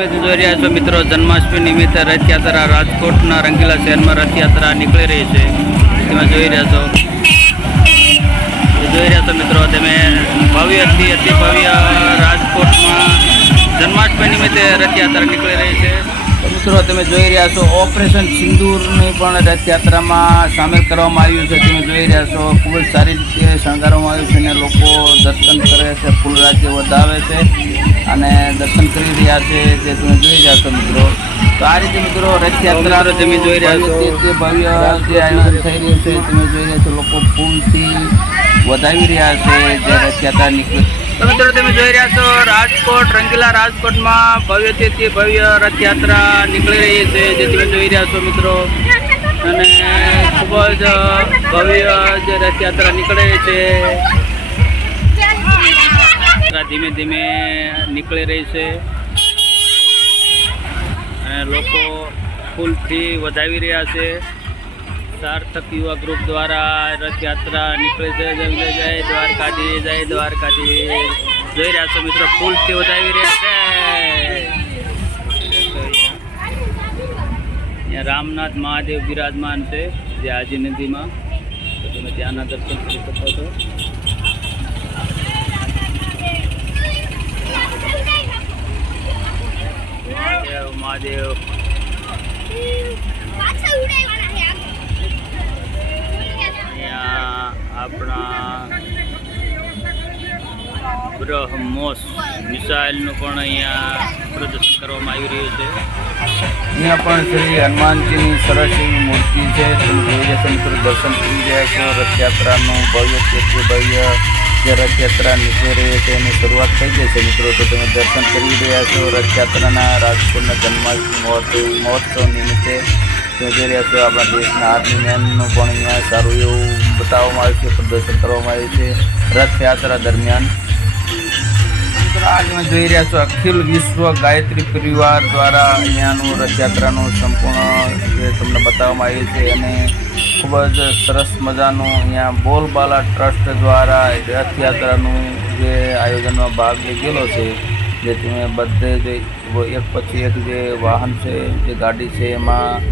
જોઈ રહ્યા છો મિત્રો, જન્માષ્ટમી નિમિત્તે રથયાત્રા રાજકોટના રંગીલા શહેરમાં રથયાત્રા નીકળી રહી છે. તમે જોઈ રહ્યા છો મિત્રો, તમે ભવ્યથી અતિ ભવ્ય રાજકોટમાં જન્માષ્ટમી નિમિત્તે રથયાત્રા નીકળી રહી છે. તો મિત્રો તમે જોઈ રહ્યા છો, ઓપરેશન સિંદૂરની પણ રથયાત્રામાં સામેલ કરવામાં આવ્યું છે. તમે જોઈ રહ્યા છો, ખૂબ જ સારી રીતે શણગારવામાં આવ્યું છે અને લોકો દર્શન કરે છે, ફૂલરાજી વધાવે છે અને દર્શન કરી રહ્યા છે. જે તમે જોઈ રહ્યા છો મિત્રો, તો આ રીતે મિત્રો રથયાત્રા તમે જોઈ રહ્યા છો, તે ભવ્ય જે આયોજન થઈ રહ્યું છે. તમે જોઈ રહ્યા છો, લોકો ફૂલથી વધાવી રહ્યા છે જે રથયાત્રા નીકળી. તો મિત્રો તમે જોઈ રહ્યા છો, રાજકોટ રંગીલા રાજકોટમાં ભવ્યથી ભવ્ય રથયાત્રા નીકળી રહી છે. જે તમે જોઈ રહ્યા છો મિત્રો, અને ખૂબ જ ભવ્ય જે રથયાત્રા નીકળે છે, ધીમે ધીમે નીકળી રહી છે અને લોકો ફૂલથી વધાવી રહ્યા છે. સાર્થક યુવા ગ્રુપ દ્વારા રથયાત્રા નીકળે છે. જય દ્વારકાધી, જય દ્વારકાધી. જોઈ રહ્યા છો મિત્રો, ફૂલથી વધાવી રહ્યા છે. અહીંયા રામનાથ મહાદેવ બિરાજમાન છે જે આજી નદીમાં, તો તમે ત્યાંના દર્શન કરી શકો છો. મહાદેવ અહીંયા આપણા બ્રહ્મોસ મિસાઇલનું પણ અહીંયા પ્રદર્શન કરવામાં આવી રહ્યું છે. અહીંયા પણ શ્રી હનુમાનજીની સરસ એવી મૂર્તિ છે. તમે જોઈ રહ્યા છો મિત્રો, દર્શન કરી રહ્યા છો. રથયાત્રાનું ભવ્ય ભવ્ય જે રથયાત્રા નીકળી રહી છે એની શરૂઆત થઈ ગઈ છે મિત્રો. તો તમે દર્શન કરી રહ્યા છો રથયાત્રાના રાજકોટના જન્માષ્ટમી મહોત્સવ નિમિત્તે. તમે જોઈ રહ્યા છો, આપણા દેશના આર્મી મેનનું પણ અહીંયા સારું એવું બતાવવામાં આવ્યું છે, પ્રદર્શન કરવામાં આવ્યું છે રથયાત્રા દરમિયાન. આ તમે જોઈ રહ્યા છો, અખિલ વિશ્વ ગાયત્રી પરિવાર દ્વારા અહીંયાનું રથયાત્રાનું સંપૂર્ણ જે તમને બતાવવામાં આવ્યું છે અને ખૂબ જ સરસ મજાનું અહીંયા બોલબાલા ટ્રસ્ટ દ્વારા રથયાત્રાનું જે આયોજનમાં ભાગ લીધેલો છે. જે તમે બધે જે એક પછી એક જે વાહન છે, જે ગાડી છે, એમાં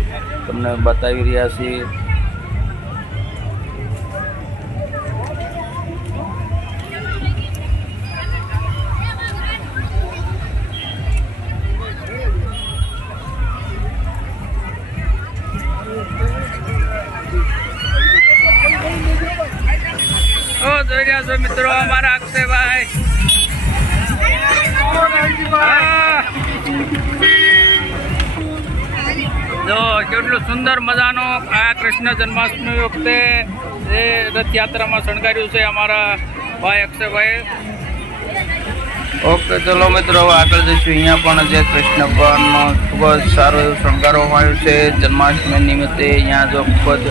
તમને બતાવી રહ્યા છીએ. જોઈ રહ્યા છો મિત્રો, અમારા અક્ષયભાઈ જો કેટલું સુંદર મજાનો આ કૃષ્ણ જન્માષ્ટમી વખતે જે રથયાત્રામાં શણગાર્યું છે અમારા ભાઈ અક્ષયભાઈ. ઓકે ચલો મિત્રો, હવે આગળ જઈશું. અહીંયા પણ જે કૃષ્ણ ભગવાનનો ખૂબ જ સારું એવું શણગારવામાં આવ્યું છે જન્માષ્ટમી નિમિત્તે. અહીંયા જો ખૂબ જ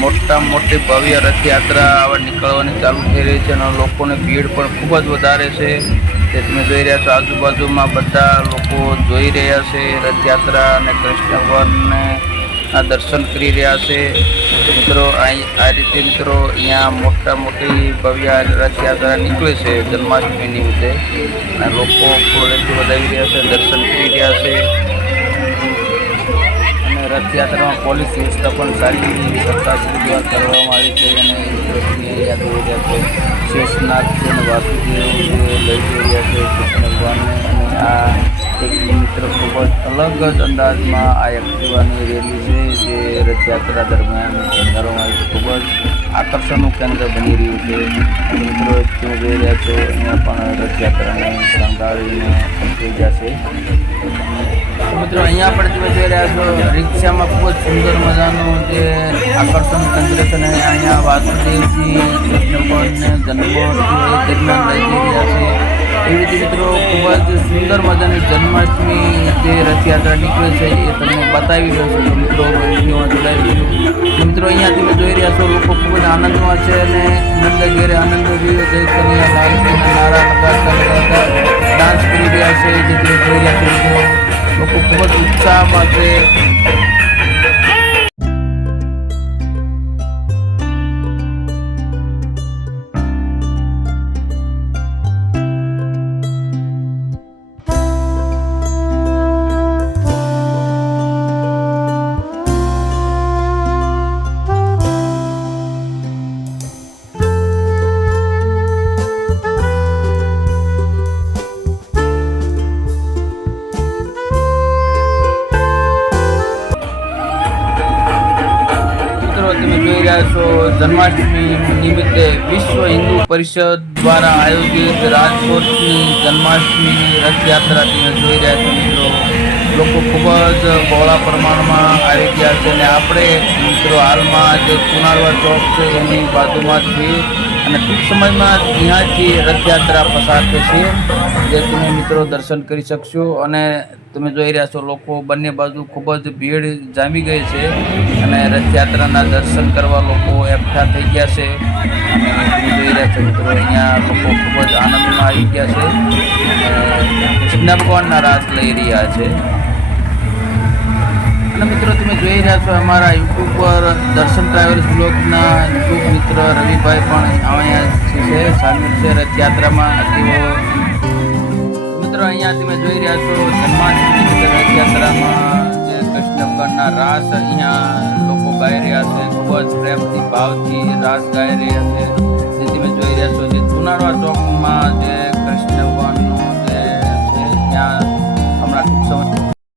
મોટી ભવ્ય રથયાત્રા હવે નીકળવાની ચાલુ થઈ રહી છે અને લોકોની ભીડ પણ ખૂબ જ વધારે છે. તે તમે જોઈ રહ્યા છો, આજુબાજુમાં બધા લોકો જોઈ રહ્યા છે રથયાત્રા અને કૃષ્ણ ભગવાનને આ દર્શન કરી રહ્યા છે મિત્રો. આ રીતે મિત્રો અહીંયા મોટી ભવ્ય રથયાત્રા નીકળે છે જન્માષ્ટમી નિમિત્તે અને લોકો ફૂલેથી વધાવી રહ્યા છે, દર્શન કરી રહ્યા છે. રથયાત્રામાં પોલીસ વ્યવસ્થા પણ સારી સરકારશ્રી દ્વારા કરવામાં આવી છે અને એ દ્રષ્ટિએ યાદ જોઈ રહ્યા છે શેષનાથ છે અને વાસુદેવ જે લઈ જઈ રહ્યા છે કૃષ્ણ ભગવાનને. અને આ એક મિત્ર ખૂબ જ અલગ જ અંદાજમાં આ એક્ટિવાની રેલી છે જે રથયાત્રા દરમિયાન શણગારવામાં આવી છે. ખૂબ જ આકર્ષણનું કેન્દ્ર બની રહ્યું છે. મિત્રો તમે જોઈ રહ્યા છો, અહીંયા પણ રથયાત્રાને શણગારીને થઈ જશે મિત્રો. અહીંયા પણ તમે જોઈ રહ્યા છો, રિક્ષામાં ખૂબ જ સુંદર મજાનું જે આકર્ષણ કેન્દ્ર છે અને અહીંયા વાસુદેવજી કૃષ્ણ ભગવાનને જન્મોત્સવ દરમિયાન લઈ જઈ રહ્યા છે. એવી રીતે મિત્રો ખૂબ જ સુંદર મજાની જન્માષ્ટમી જે રથયાત્રા નીકળે છે એ તમને બતાવી રહ્યો છે. તો મિત્રો વિડીયોમાં જોડાઈ ગયું મિત્રો. અહીંયા તમે જોઈ રહ્યા છો, લોકો ખૂબ જ આનંદમાં છે અને નંદ ઘેરે આનંદ વિડીયો જઈ કન્યા લાલ નારા લગાડતા ડાન્સ કરી રહ્યા છે. જે તમે જોઈ રહ્યા છો, લોકો ખૂબ જ ઉત્સાહમાં છે. જન્માષ્ટમી નિમિત્તે વિશ્વ હિન્દુ પરિષદ દ્વારા આયોજિત રાજકોટની જન્માષ્ટમીની રથયાત્રા તમે જોઈ રહ્યા છો મિત્રો. લોકો ખૂબ જ બહોળા પ્રમાણમાં આવી ગયા છે અને આપણે મિત્રો હાલમાં જે કુનાળવા ચોક છે એની બાજુમાં છીએ અને ટૂંક સમયમાં ત્યાંથી રથયાત્રા પસાર થશે જે તમે મિત્રો દર્શન કરી શકશો. અને તમે જોઈ રહ્યા છો લોકો બંને બાજુ ખૂબ જ ભીડ જામી ગઈ છે અને રથયાત્રાના દર્શન કરવા લોકો એકઠા થઈ ગયા છે. અને તમે જોઈ રહ્યા છો મિત્રો અહીંયા લોકો ખૂબ જ આનંદમાં આવી ગયા છે અને કૃષ્ણ ભગવાનના રાસ લઈ રહ્યા છે. અને મિત્રો તમે જોઈ રહ્યા છો અમારા યુટ્યુબ પર દર્શન ટ્રાવેલ્સ બ્લોગના યુટ્યુબ મિત્ર રવિભાઈ પણ અહીંયા છે સામેલ છે રથયાત્રામાં. તેઓ મિત્રો અહીંયા તમે જોઈ રહ્યા છો જન્માષ્ટમી રથયાત્રામાં જે કૃષ્ણ ભગવાનના રાસ અહીંયા લોકો ગાઈ રહ્યા છે. ખૂબ જ પ્રેમથી ભાવથી રાસ ગાઈ રહ્યા છે. જે તમે જોઈ રહ્યા છો જે કુનાળવા ચોકમાં જે